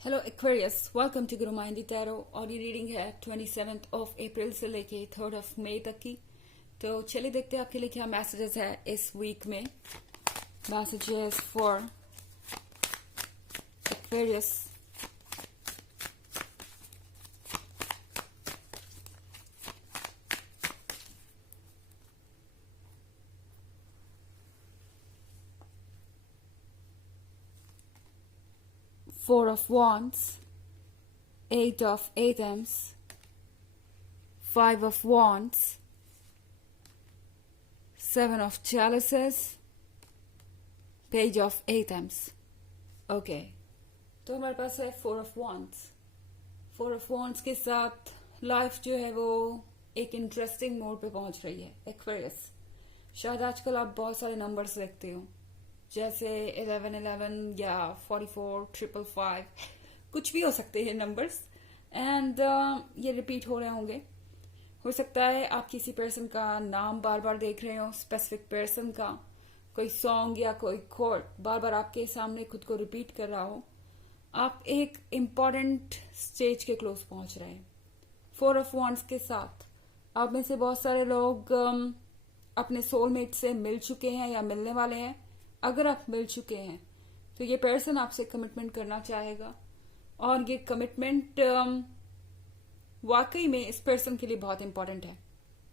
Hello Aquarius, welcome to Guru माइंडी tarot. और ये reading है 27 अप्रैल से लेके 3 मई तक की। तो चलिए देखते हैं आपके लिए क्या मैसेजेस है इस वीक में। Messages for Aquarius. Four of Wands, Eight of Atoms, Five of Wands, Seven of Chalices, Page of Atoms. Okay, तो हमारे पास है four of wands. Four of wands के साथ लाइफ जो है वो एक इंटरेस्टिंग मोड पे पहुंच रही है। एक्वेरियस, शायद आजकल आप बहुत सारे नंबर्स देखते हो, जैसे 1111 या 44 555, कुछ भी हो सकते हैं नंबर्स। एंड ये रिपीट हो रहे होंगे। हो सकता है आप किसी पर्सन का नाम बार बार देख रहे हो, स्पेसिफिक पर्सन का कोई सॉन्ग या कोई कोट बार बार आपके सामने खुद को रिपीट कर रहा हो। आप एक इम्पॉर्टेंट स्टेज के क्लोज पहुंच रहे हैं फोर ऑफ वॉन्ड्स के साथ। आप में से बहुत सारे लोग अपने सोलमेट से मिल चुके हैं या मिलने वाले हैं। अगर आप मिल चुके हैं तो ये पर्सन आपसे कमिटमेंट करना चाहेगा, और ये कमिटमेंट वाकई में इस पर्सन के लिए बहुत इंपॉर्टेंट है।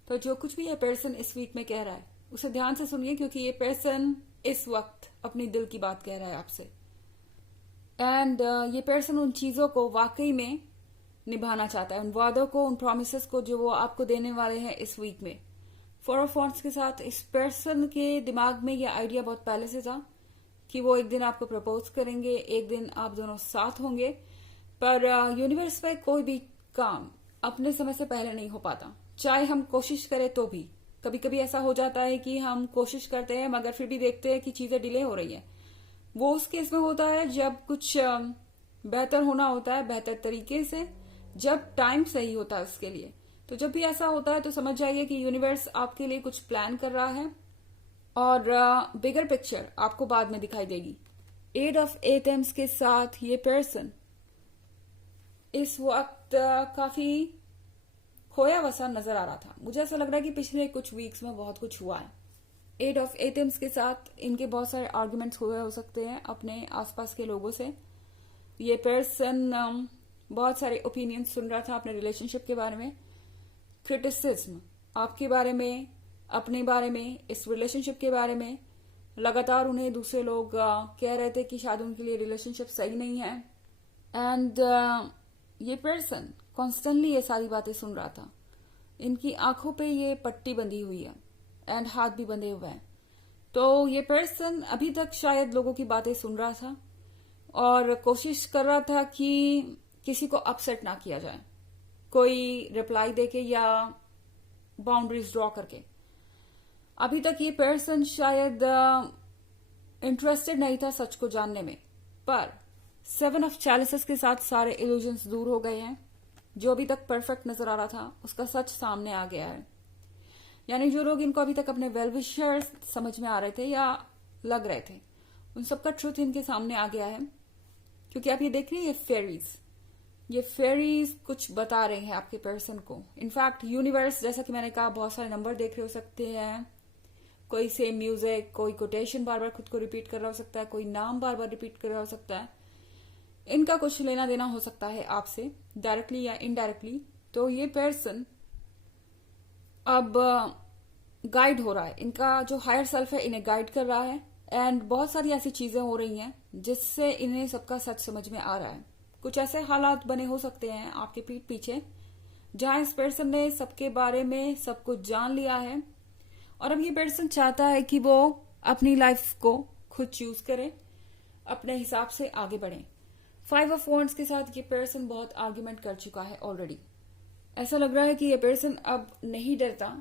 तो जो कुछ भी ये पर्सन इस वीक में कह रहा है उसे ध्यान से सुनिए, क्योंकि ये पर्सन इस वक्त अपनी दिल की बात कह रहा है आपसे। एंड ये पर्सन उन चीजों को वाकई में निभाना चाहता है, उन वादों को, उन प्रोमिस को जो वो आपको देने वाले हैं इस वीक में। फोर ऑफ वॉन्ड्स के साथ इस पर्सन के दिमाग में ये आइडिया बहुत पहले से था कि वो एक दिन आपको प्रपोज करेंगे, एक दिन आप दोनों साथ होंगे। पर यूनिवर्स में कोई भी काम अपने समय से पहले नहीं हो पाता, चाहे हम कोशिश करें तो भी। कभी कभी ऐसा हो जाता है कि हम कोशिश करते हैं मगर फिर भी देखते हैं कि चीजें डिले हो रही है। वो उस केस में होता है जब कुछ बेहतर होना होता है, बेहतर तरीके से, जब टाइम सही होता है उसके लिए। तो जब भी ऐसा होता है तो समझ जाइए कि यूनिवर्स आपके लिए कुछ प्लान कर रहा है, और बिगर पिक्चर आपको बाद में दिखाई देगी। एट ऑफ एटम्स के साथ ये पर्सन इस वक्त काफी खोया वसा नजर आ रहा था। मुझे ऐसा लग रहा है कि पिछले कुछ वीक्स में बहुत कुछ हुआ है। एट ऑफ एटम्स के साथ इनके बहुत सारे आर्गुमेंट्स हुए हो सकते हैं अपने आसपास के लोगों से। ये पर्सन बहुत सारे ओपिनियन सुन रहा था अपने रिलेशनशिप के बारे में, क्रिटिसिज्म आपके बारे में, अपने बारे में, इस रिलेशनशिप के बारे में। लगातार उन्हें दूसरे लोग कह रहे थे कि शायद उनके लिए रिलेशनशिप सही नहीं है। एंड ये पर्सन कॉन्स्टेंटली ये सारी बातें सुन रहा था। इनकी आंखों पे ये पट्टी बंधी हुई है एंड हाथ भी बंधे हुए हैं। तो ये पर्सन अभी तक शायद लोगों की बातें सुन रहा था और कोशिश कर रहा था कि किसी को अपसेट ना किया जाए, कोई रिप्लाई देके या बाउंड्रीज ड्रॉ करके। अभी तक ये पर्सन शायद इंटरेस्टेड नहीं था सच को जानने में, पर सेवन ऑफ चैलिसेस के साथ सारे इल्यूजन्स दूर हो गए हैं। जो अभी तक परफेक्ट नजर आ रहा था उसका सच सामने आ गया है। यानी जो लोग इनको अभी तक अपने वेल विशर समझ में आ रहे थे या लग रहे थे, उन सबका ट्रुथ इनके सामने आ गया है। क्योंकि आप ये देख रहे हैं, ये फेरीज कुछ बता रहे हैं आपके पर्सन को। इनफैक्ट यूनिवर्स, जैसा कि मैंने कहा, बहुत सारे नंबर देख रहे हो सकते हैं, कोई सेम म्यूजिक, कोई कोटेशन बार बार खुद को रिपीट कर रहा हो सकता है, कोई नाम बार बार रिपीट कर रहा हो सकता है। इनका कुछ लेना देना हो सकता है आपसे, डायरेक्टली या इनडायरेक्टली। तो ये पर्सन अब गाइड हो रहा है, इनका जो हायर सेल्फ है इन्हें गाइड कर रहा है। एंड बहुत सारी ऐसी चीजें हो रही हैं जिससे इन्हें सबका सच समझ में आ रहा है। कुछ ऐसे हालात बने हो सकते हैं आपके पीठ पीछे जहां इस पर्सन ने सबके बारे में सब कुछ जान लिया है, और अब ये पर्सन चाहता है कि वो अपनी लाइफ को खुद चूज करे, अपने हिसाब से आगे बढ़े। फाइव ऑफ वॉन्ड्स के साथ ये पर्सन बहुत आर्ग्यूमेंट कर चुका है ऑलरेडी। ऐसा लग रहा है कि ये पर्सन अब नहीं डरता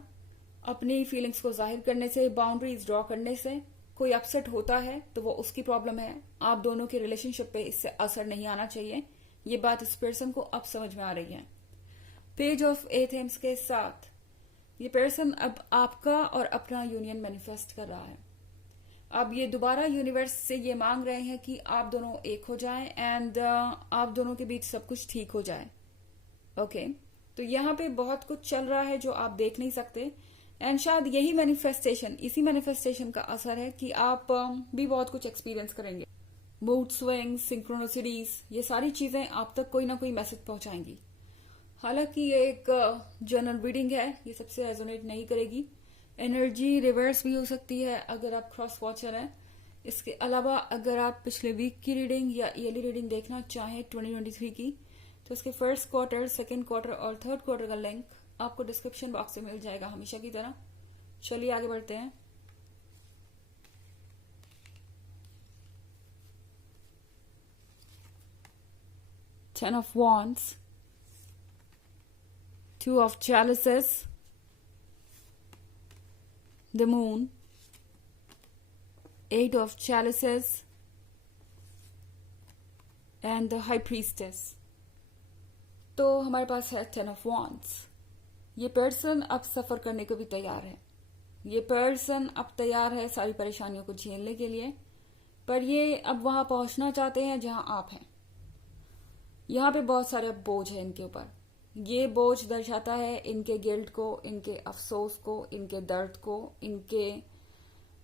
अपनी फीलिंग्स को जाहिर करने से, बाउंड्रीज ड्रॉ करने से। कोई अपसेट होता है तो वो उसकी प्रॉब्लम है, आप दोनों के रिलेशनशिप पे इससे असर नहीं आना चाहिए। ये बात इस पर्सन को अब समझ में आ रही है। पेज ऑफ एथेम्स के साथ ये पर्सन अब आपका और अपना यूनियन मैनिफेस्ट कर रहा है। अब ये दोबारा यूनिवर्स से ये मांग रहे हैं कि आप दोनों एक हो जाएं एंड आप दोनों के बीच सब कुछ ठीक हो जाए। ओके, तो यहाँ पे बहुत कुछ चल रहा है जो आप देख नहीं सकते एंड शायद यही मैनिफेस्टेशन, इसी मैनिफेस्टेशन का असर है कि आप भी बहुत कुछ एक्सपीरियंस करेंगे। मूड स्विंग, सिंक्रोनिसिटीज, ये सारी चीजें आप तक कोई ना कोई मैसेज पहुंचाएंगी। हालांकि ये एक जनरल रीडिंग है, ये सबसे रेजोनेट नहीं करेगी। एनर्जी रिवर्स भी हो सकती है अगर आप क्रॉस वॉचर हैं। इसके अलावा अगर आप पिछले वीक की रीडिंग या ईयरली रीडिंग देखना चाहें 2023 की, तो इसके फर्स्ट क्वार्टर, सेकेंड क्वार्टर और थर्ड क्वार्टर का लिंक आपको डिस्क्रिप्शन बॉक्स में मिल जाएगा हमेशा की तरह। चलिए आगे बढ़ते हैं। Ten of Wands, Two of Chalices, the Moon, Eight of Chalices, and the High Priestess. तो हमारे पास है Ten of Wands। ये पर्सन अब सफर करने को भी तैयार है। ये पर्सन अब तैयार है सारी परेशानियों को झेलने के लिए, पर ये अब वहां पहुंचना चाहते हैं जहां आप हैं। यहाँ पे बहुत सारे बोझ है इनके ऊपर। ये बोझ दर्शाता है इनके गिल्ट को, इनके अफसोस को, इनके दर्द को, इनके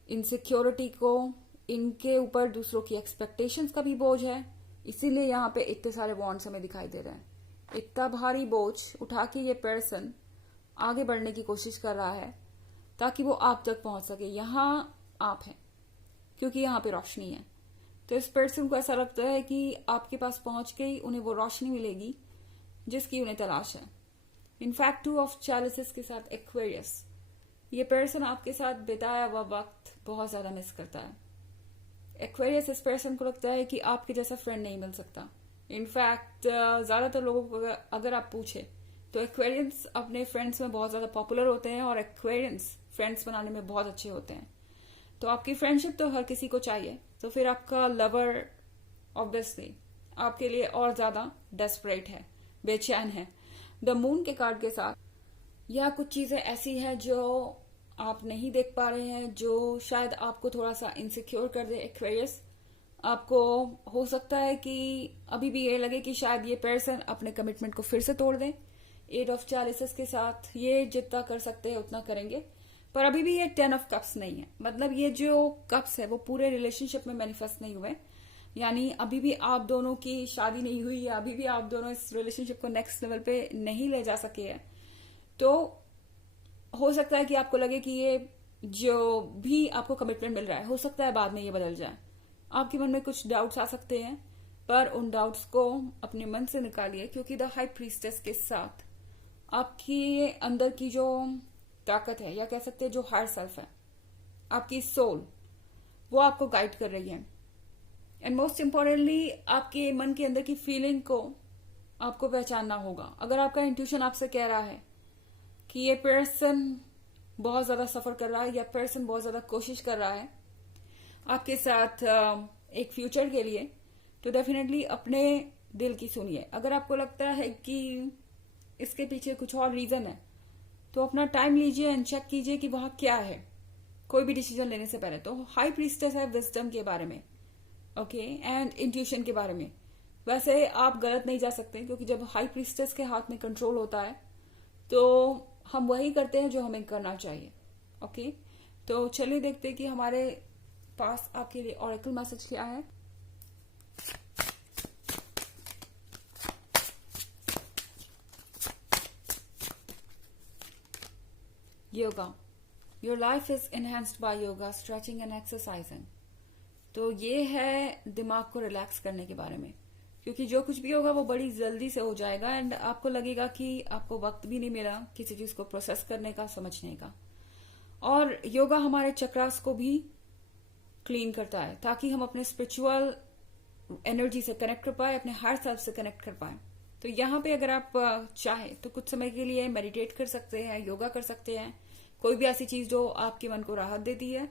इनसिक्योरिटी को, इनके ऊपर दूसरों की एक्सपेक्टेशंस का भी बोझ है। इसीलिए यहाँ पे इतने सारे वॉन्ड्स हमें दिखाई दे रहे हैं। इतना भारी बोझ उठा के ये पर्सन आगे बढ़ने की कोशिश कर रहा है ताकि वो आप तक पहुंच सके। यहाँ आप हैं क्योंकि यहाँ पे रोशनी है। तो इस पर्सन को ऐसा लगता है कि आपके पास पहुंच के ही उन्हें वो रोशनी मिलेगी जिसकी उन्हें तलाश है। इनफैक्ट टू ऑफ चैलिसेस के साथ एक्वेरियस, ये पर्सन आपके साथ बिताया हुआ वक्त बहुत ज्यादा मिस करता है। एक्वेरियस इस पर्सन को लगता है कि आपके जैसा फ्रेंड नहीं मिल सकता। इनफैक्ट ज्यादातर लोगों को अगर आप पूछे तो एक्वेरियंस अपने फ्रेंड्स में बहुत ज्यादा पॉपुलर होते हैं और एक्वेरियंस फ्रेंड्स बनाने में बहुत अच्छे होते हैं। तो आपकी फ्रेंडशिप तो हर किसी को चाहिए, तो फिर आपका लवर ऑब्वियसली आपके लिए और ज्यादा डेस्परेट है, बेचैन है। द मून के कार्ड के साथ यह कुछ चीजें ऐसी हैं जो आप नहीं देख पा रहे हैं, जो शायद आपको थोड़ा सा इनसिक्योर कर दे। एक्वेरियस, आपको हो सकता है कि अभी भी ये लगे कि शायद ये पर्सन अपने कमिटमेंट को फिर से तोड़ दे। एट ऑफ चैलिसेस के साथ ये जितना कर सकते हैं उतना करेंगे, पर अभी भी ये 10 ऑफ कप्स नहीं है। मतलब ये जो कप्स है वो पूरे रिलेशनशिप में मैनिफेस्ट नहीं हुए, यानी अभी भी आप दोनों की शादी नहीं हुई या अभी भी आप दोनों इस रिलेशनशिप को नेक्स्ट लेवल पे नहीं ले जा सके हैं। तो हो सकता है कि आपको लगे कि ये जो भी आपको कमिटमेंट मिल रहा है, हो सकता है बाद में ये बदल जाए। आपके मन में कुछ डाउट्स आ सकते हैं, पर उन डाउट्स को अपने मन से निकालिए, क्योंकि द हाई प्रीस्टेस के साथ आपकी अंदर की जो ताकत है, या कह सकते हैं जो हायर सेल्फ है, आपकी सोल, वो आपको गाइड कर रही है। एंड मोस्ट इम्पोर्टेंटली आपके मन के अंदर की फीलिंग को आपको पहचानना होगा। अगर आपका इंट्यूशन आपसे कह रहा है कि ये पर्सन बहुत ज्यादा सफर कर रहा है या पर्सन बहुत ज्यादा कोशिश कर रहा है आपके साथ एक फ्यूचर के लिए, तो डेफिनेटली अपने दिल की सुनिए। अगर आपको लगता है कि इसके पीछे कुछ और रीजन है, तो अपना टाइम लीजिए एंड चेक कीजिए कि वहां क्या है, कोई भी डिसीजन लेने से पहले। तो हाई प्रीस्टेस है विजडम के बारे में, ओके, एंड इंट्यूशन के बारे में। वैसे आप गलत नहीं जा सकते, क्योंकि जब हाई प्रीस्टेस के हाथ में कंट्रोल होता है तो हम वही करते हैं जो हमें करना चाहिए। ओके, तो चलिए देखते हैं कि हमारे पास आपके लिए ऑरेकल मैसेज क्या है। Yoga, your life is enhanced by yoga, stretching and exercising. तो ये है दिमाग को रिलैक्स करने के बारे में, क्योंकि जो कुछ भी होगा वो बड़ी जल्दी से हो जाएगा एंड आपको लगेगा कि आपको वक्त भी नहीं मिला किसी चीज को प्रोसेस करने का, समझने का। और योगा हमारे चक्रास को भी क्लीन करता है, ताकि हम अपने स्पिरिचुअल एनर्जी से कनेक्ट कर पाए, अपने हायर सेल्फ से कनेक्ट कर पाए। तो यहाँ पे अगर आप चाहें तो कुछ समय के लिए मेडिटेट कर सकते हैं, योगा कर सकते हैं, कोई भी ऐसी चीज जो आपके मन को राहत देती है।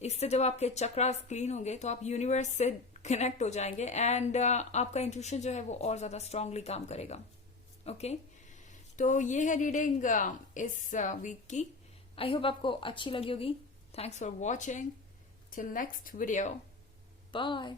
इससे जब आपके चक्रास क्लीन होंगे तो आप यूनिवर्स से कनेक्ट हो जाएंगे एंड आपका इंट्यूशन जो है वो और ज्यादा स्ट्रांगली काम करेगा। ओके, तो ये है रीडिंग इस वीक की। आई होप आपको अच्छी लगी होगी। Thanks for watching. till next video. Bye.